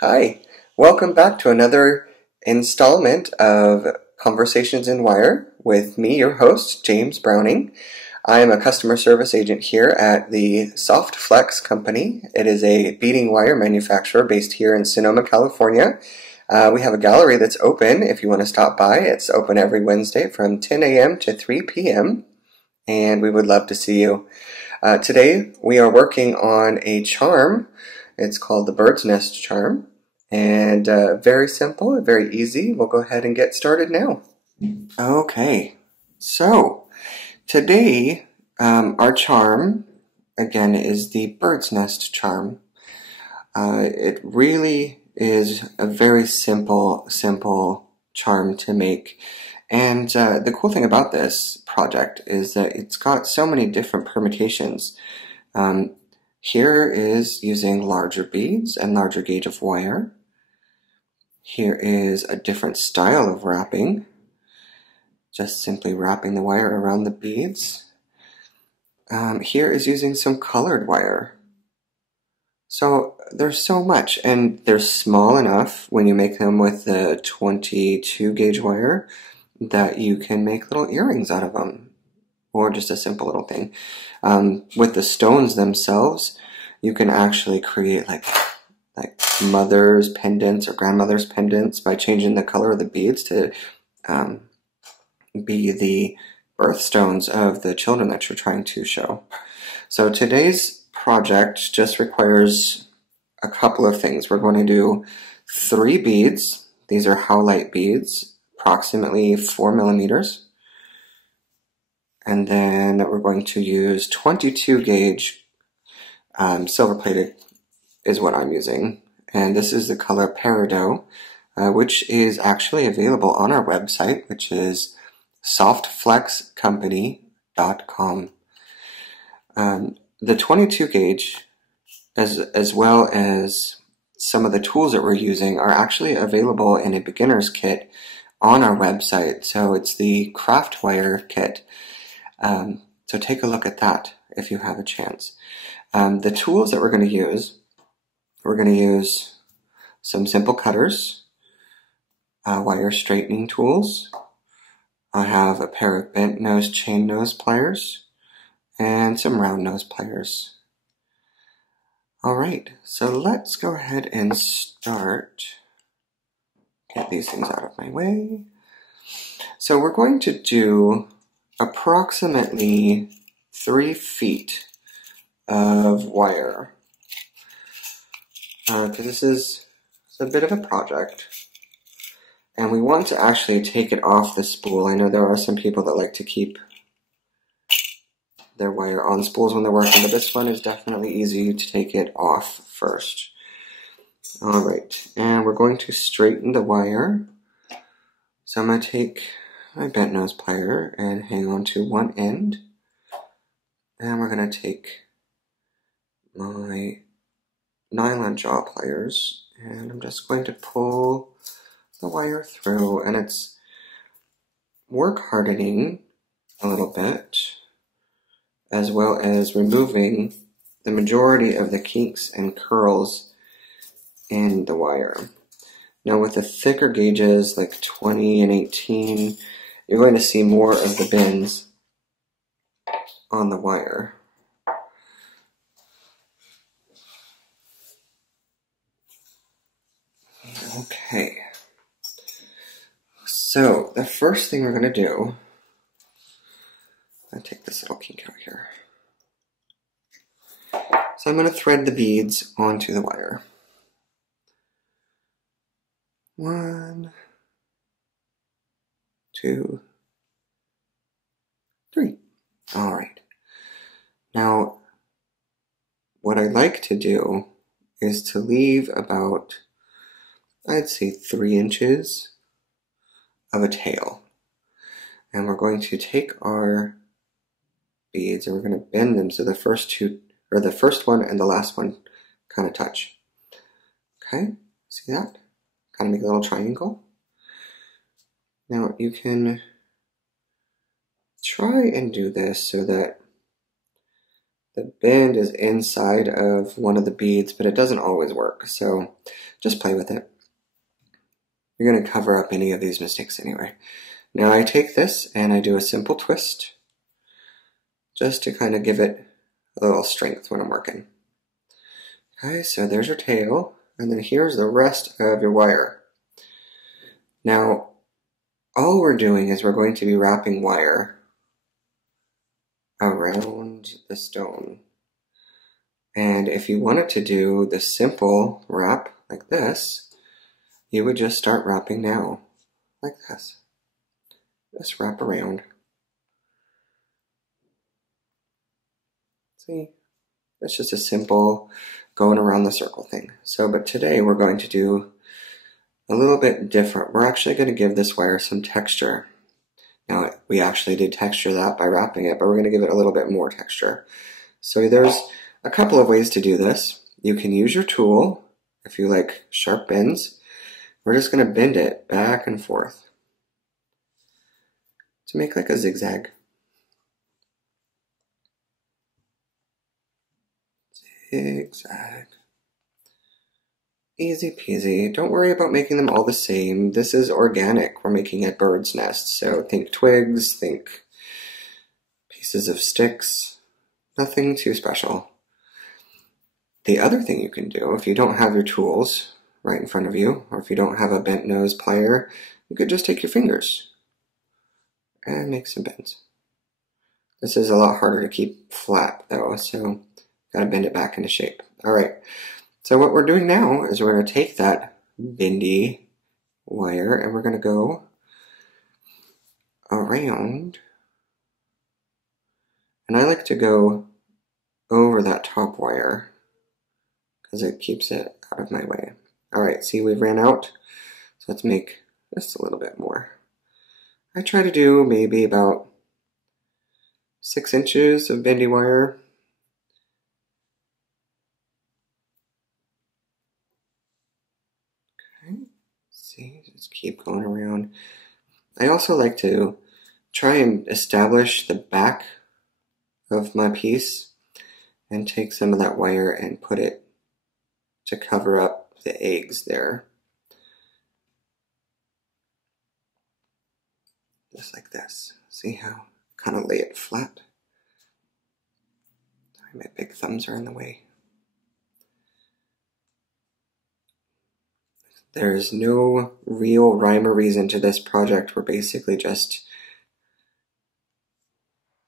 Hi, welcome back to another installment of Conversations in Wire with me, your host, James Browning. I am a customer service agent here at the SoftFlex company. It is a beading wire manufacturer based here in Sonoma, California. We have a gallery that's open if you want to stop by. It's open every Wednesday from 10 a.m. to 3 p.m. and we would love to see you. Today we are working on a charm. It's called the Bird's Nest Charm, and very simple, very easy. We'll go ahead and get started now. Okay, so today our charm, again, is the Bird's Nest Charm. It really is a very simple charm to make. And the cool thing about this project is that it's got so many different permutations. Here is using larger beads and larger gauge of wire. Here is a different style of wrapping, just simply wrapping the wire around the beads. Here is using some colored wire. So there's so much, and they're small enough when you make them with the 22 gauge wire that you can make little earrings out of them, or just a simple little thing. With the stones themselves, you can actually create like mother's pendants or grandmother's pendants by changing the color of the beads to be the birthstones of the children that you're trying to show. So today's project just requires a couple of things. We're going to do 3 beads. These are howlite beads, approximately 4 millimeters. And then we're going to use 22 gauge silver plated is what I'm using. And this is the color Peridot, which is actually available on our website, which is softflexcompany.com. The 22 gauge, as well as some of the tools that we're using, are actually available in a beginner's kit on our website. So it's the craft wire kit. So take a look at that if you have a chance. The tools that we're going to use some simple cutters, wire straightening tools. I have a pair of bent nose chain nose pliers and some round nose pliers. Alright, so let's go ahead and start. Get these things out of my way. So we're going to do approximately 3 feet of wire. Because this is a bit of a project. And we want to actually take it off the spool. I know there are some people that like to keep their wire on spools when they're working, but this one is definitely easy to take it off first. Alright, and we're going to straighten the wire. So I'm going to take my bent nose plier and hang on to one end. And we're going to take my nylon jaw pliers, and I'm just going to pull the wire through, and it's work hardening a little bit, as well as removing the majority of the kinks and curls in the wire. Now with the thicker gauges like 20 and 18, you're going to see more of the bends on the wire. Okay, so the first thing we're going to do, I'll take this little kink out here. So I'm going to thread the beads onto the wire. 1, 2, 3. Alright. Now, what I like to do is to leave about, I'd say, 3 inches of a tail. And we're going to take our beads and we're going to bend them so the first one and the last one kind of touch. Okay, see that? Kind of make a little triangle. Now you can try and do this so that the bend is inside of one of the beads, but it doesn't always work, so just play with it. You're going to cover up any of these mistakes anyway. Now I take this and I do a simple twist just to kind of give it a little strength when I'm working. Okay, so there's your tail, and then here's the rest of your wire. Now, all we're doing is we're going to be wrapping wire around the stone. And if you wanted to do the simple wrap like this, you would just start wrapping now, like this. Just wrap around. See? It's just a simple going around the circle thing. So, but today we're going to do a little bit different. We're actually going to give this wire some texture. Now, we actually did texture that by wrapping it, but we're going to give it a little bit more texture. So there's a couple of ways to do this. You can use your tool if you like sharp bends. We're just going to bend it back and forth to make like a zigzag. Zigzag. Easy peasy. Don't worry about making them all the same. This is organic. We're making a bird's nest. So think twigs, think pieces of sticks. Nothing too special. The other thing you can do, if you don't have your tools right in front of you, or if you don't have a bent nose plier, you could just take your fingers and make some bends. This is a lot harder to keep flat though, so gotta bend it back into shape. All right. So what we're doing now is we're going to take that bendy wire and we're going to go around. And I like to go over that top wire because it keeps it out of my way. All right, see, we've ran out. So let's make just a little bit more. I try to do maybe about 6 inches of bendy wire. See, just keep going around. I also like to try and establish the back of my piece and take some of that wire and put it to cover up the eggs there. Just like this. See how I kind of lay it flat? Sorry, my big thumbs are in the way. There's no real rhyme or reason to this project. We're basically just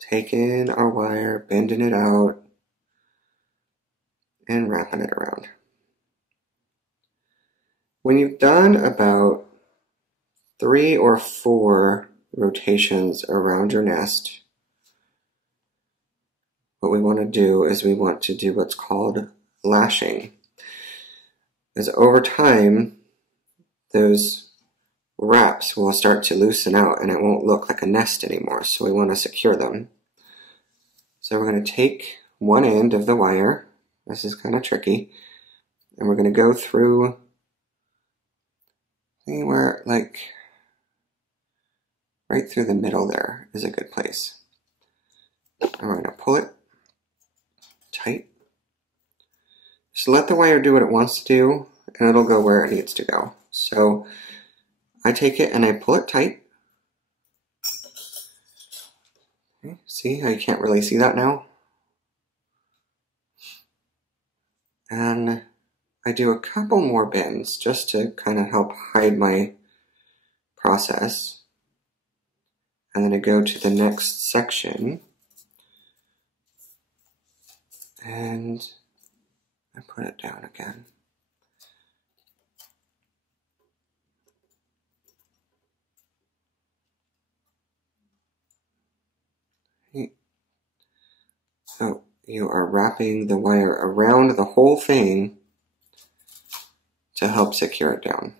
taking our wire, bending it out, and wrapping it around. When you've done about 3 or 4 rotations around your nest, what we want to do is we want to do what's called lashing. As over time, those wraps will start to loosen out and it won't look like a nest anymore, so we want to secure them. So we're going to take one end of the wire, this is kind of tricky, and we're going to go through anywhere like right through the middle there is a good place. And we're going to pull it tight. Just let the wire do what it wants to do and it'll go where it needs to go. So I take it and I pull it tight. Okay, see how you can't really see that now? And I do a couple more bends just to kind of help hide my process. And then I go to the next section and I put it down again. So you are wrapping the wire around the whole thing to help secure it down.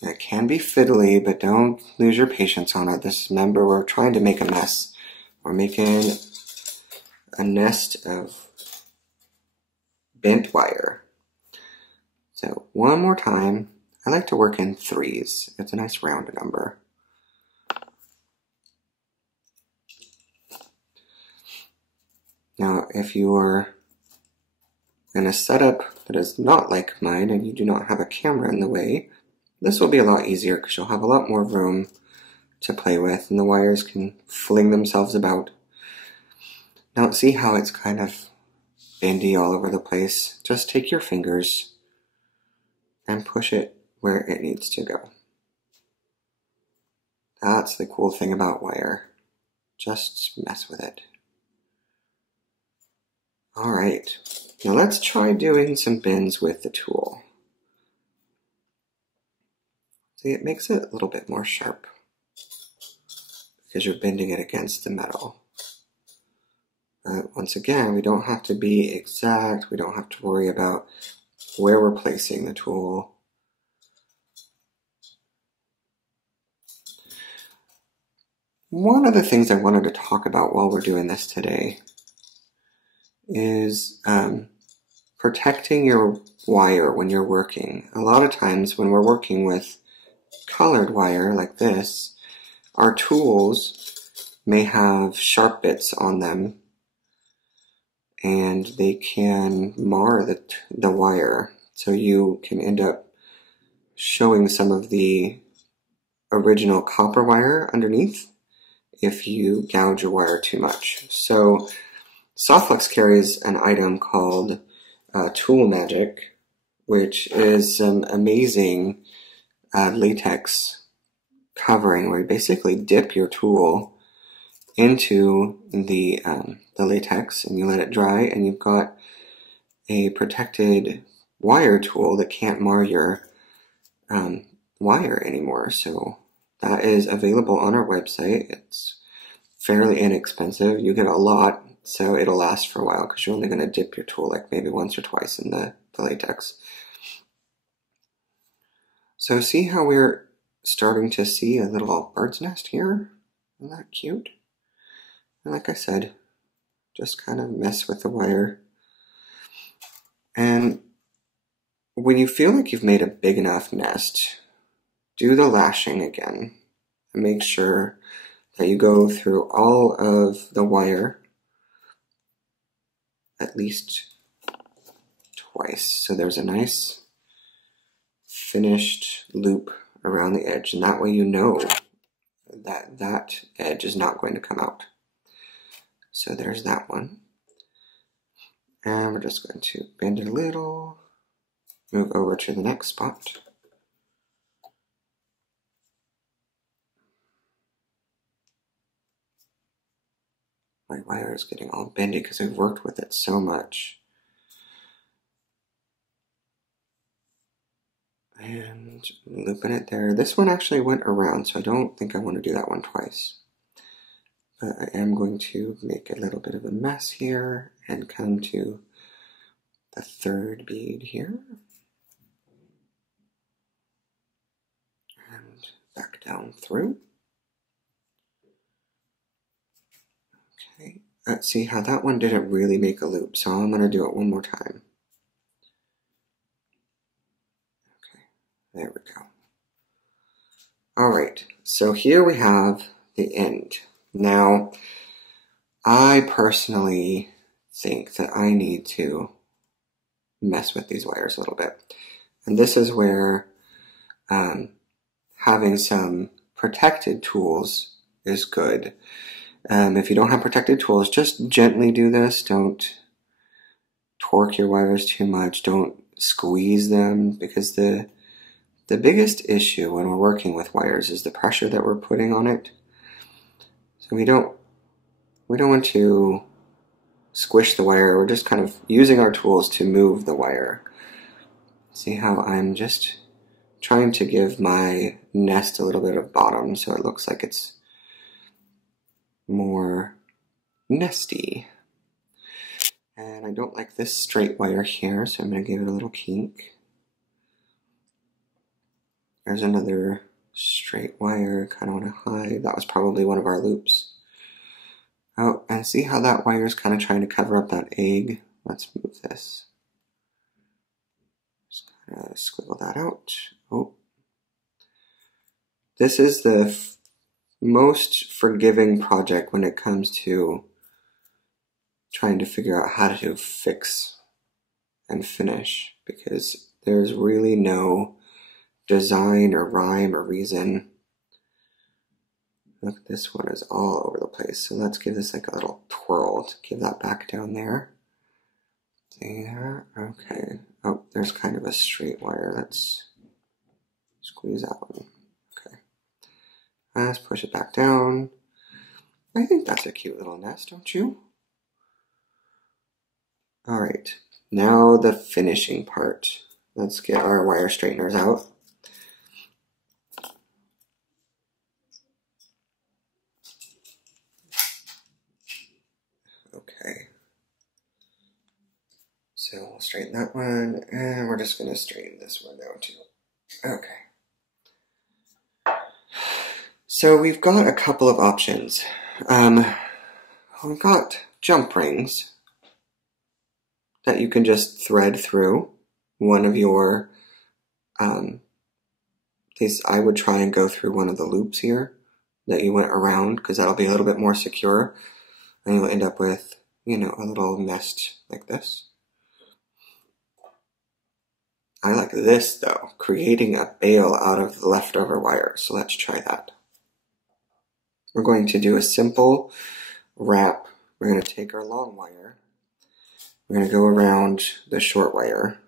It can be fiddly, but don't lose your patience on it. Remember, we're trying to make a mess. We're making a nest of bent wire. So one more time, I like to work in 3s. It's a nice round number. Now, if you're in a setup that is not like mine and you do not have a camera in the way, this will be a lot easier because you'll have a lot more room to play with and the wires can fling themselves about. Now see how it's kind of bendy all over the place? Just take your fingers and push it where it needs to go. That's the cool thing about wire. Just mess with it. Alright, now let's try doing some bends with the tool. See, it makes it a little bit more sharp because you're bending it against the metal. Once again, we don't have to be exact. We don't have to worry about where we're placing the tool. One of the things I wanted to talk about while we're doing this today is protecting your wire when you're working. A lot of times when we're working with colored wire like this, our tools may have sharp bits on them and they can mar the wire. So you can end up showing some of the original copper wire underneath if you gouge your wire too much. So Softflex carries an item called Tool Magic, which is some amazing latex covering where you basically dip your tool into the latex and you let it dry and you've got a protected wire tool that can't mar your wire anymore. So that is available on our website. It's fairly inexpensive. You get a lot, so it'll last for a while because you're only going to dip your tool like maybe once or twice in the latex. So see how we're starting to see a little bird's nest here? Isn't that cute? And like I said, just kind of mess with the wire. And when you feel like you've made a big enough nest, do the lashing again. And make sure that you go through all of the wire at least twice. So there's a nice finished loop around the edge, and that way you know that that edge is not going to come out. So there's that one. And we're just going to bend it a little, move over to the next spot. My wire is getting all bendy because I've worked with it so much. And looping it there. This one actually went around, so I don't think I want to do that one twice. But I am going to make a little bit of a mess here and come to the third bead here. And back down through. Okay, let's see how that one didn't really make a loop, so I'm going to do it one more time. Okay, there we go. Alright, so here we have the end. Now, I personally think that I need to mess with these wires a little bit. And this is where having some protected tools is good. If you don't have protected tools, just gently do this. Don't torque your wires too much. Don't squeeze them, because the biggest issue when we're working with wires is the pressure that we're putting on it. So we don't want to squish the wire. We're just kind of using our tools to move the wire. See how I'm just trying to give my nest a little bit of bottom so it looks like it's more nesty. And I don't like this straight wire here, so I'm going to give it a little kink. There's another straight wire, kind of want to hide. That was probably one of our loops. Oh, and see how that wire is kind of trying to cover up that egg? Let's move this. Just kind of squiggle that out. Oh, This is the most forgiving project when it comes to trying to figure out how to fix and finish, because there's really no design or rhyme or reason. Look, this one is all over the place. So let's give this like a little twirl to give that back down there. There, okay. Oh, there's kind of a straight wire. Let's squeeze that one. Okay. Let's push it back down. I think that's a cute little nest, don't you? All right, now the finishing part. Let's get our wire straighteners out. Okay. So we'll straighten that one, and we're just going to straighten this one down too. Okay. So we've got a couple of options. We've got jump rings that you can just thread through one of your, I would try and go through one of the loops here that you went around, because that'll be a little bit more secure, and you'll end up with, you know, a little nest like this. I like this though, creating a bail out of the leftover wire, so let's try that. We're going to do a simple wrap. We're going to take our long wire, we're going to go around the short wire,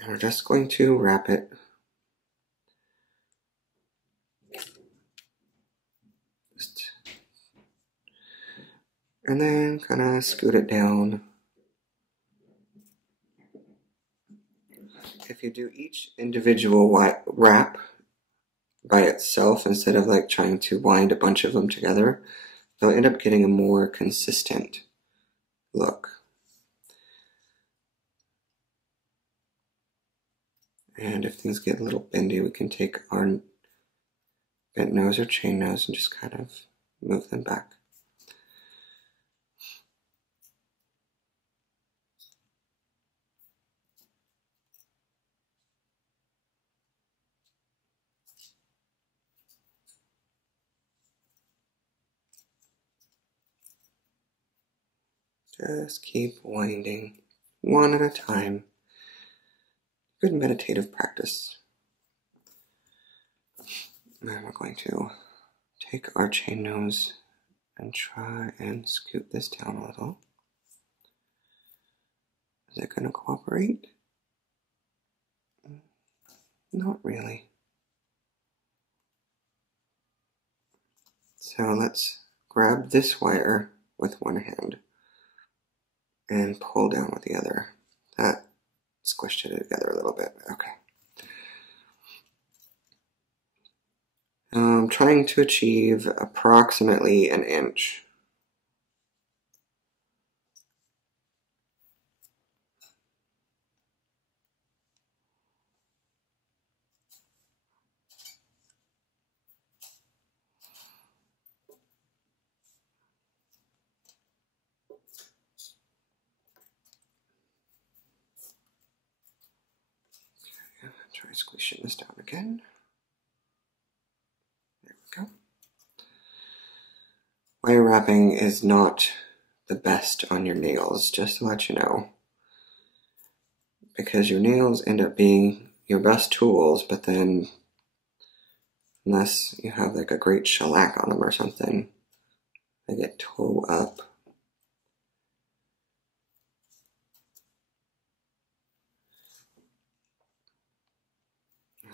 and we're just going to wrap it and then kind of scoot it down. If you do each individual wrap by itself, instead of like trying to wind a bunch of them together, they'll end up getting a more consistent look. And if things get a little bendy, we can take our bent nose or chain nose and just kind of move them back. Just keep winding, one at a time. Good meditative practice. Now we're going to take our chain nose and try and scoot this down a little. Is it going to cooperate? Not really. So let's grab this wire with one hand and pull down with the other. That squished it together a little bit. Okay. I'm trying to achieve approximately an inch. Try squishing this down again. There we go. Wire wrapping is not the best on your nails, just to let you know. Because your nails end up being your best tools, but then unless you have like a great shellac on them or something, they get toe up.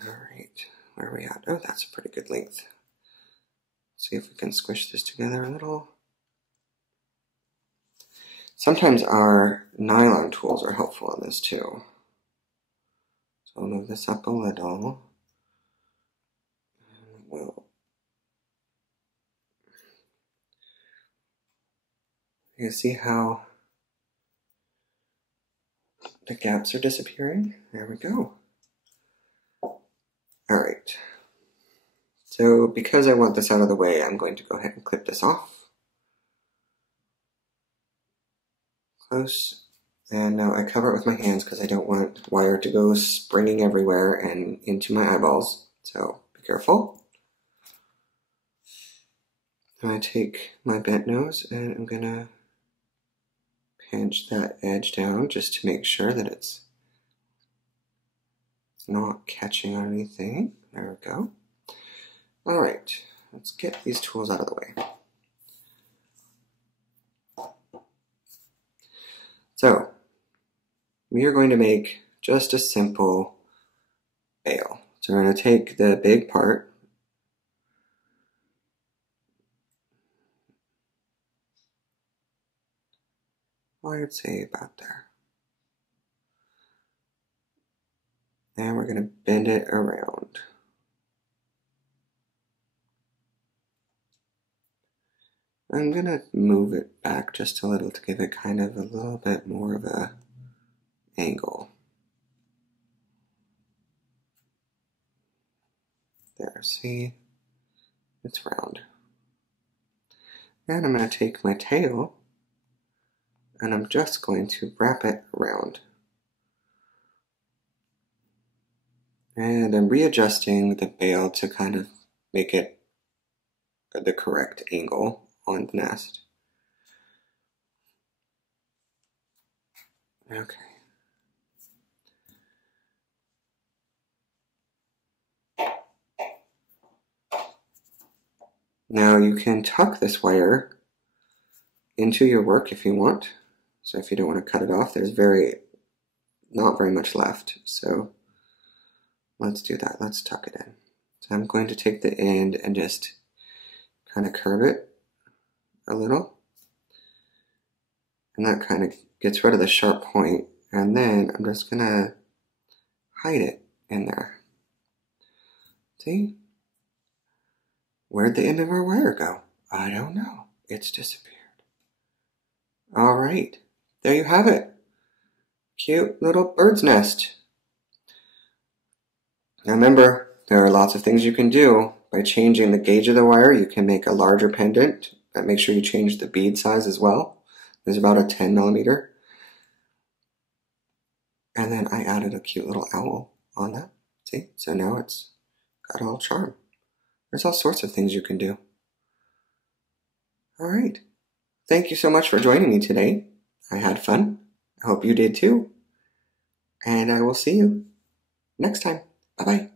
Alright, where are we at? Oh, that's a pretty good length. See if we can squish this together a little. Sometimes our nylon tools are helpful in this too. So I'll move this up a little. Well, you see how the gaps are disappearing? There we go. Alright. So because I want this out of the way, I'm going to go ahead and clip this off. Close. And now I cover it with my hands because I don't want wire to go springing everywhere and into my eyeballs. So Careful. I'm going to take my bent nose and I'm going to pinch that edge down just to make sure that it's not catching on anything. There we go. All right, let's get these tools out of the way. So, we are going to make just a simple bail. So we're going to take the big part, I'd say about there. And we're going to bend it around. I'm going to move it back just a little to give it kind of a little bit more of a angle. There, see? It's round. And I'm going to take my tail and I'm just going to wrap it around. And I'm readjusting the bail to kind of make it the correct angle on the nest. Okay. Now you can tuck this wire into your work if you want. So if you don't want to cut it off, there's not very much left. So let's do that. Let's tuck it in. So I'm going to take the end and just kind of curve it a little. And that kind of gets rid of the sharp point. And then I'm just going to hide it in there. See? Where'd the end of our wire go? I don't know. It's disappeared. All right. There you have it. Cute little bird's nest. Now remember, there are lots of things you can do. By changing the gauge of the wire, you can make a larger pendant. But make sure you change the bead size as well. There's about a 10 millimeter. And then I added a cute little owl on that. See? So now it's got all charm. There's all sorts of things you can do. All right. Thank you so much for joining me today. I had fun. I hope you did too. And I will see you next time. Bye-bye.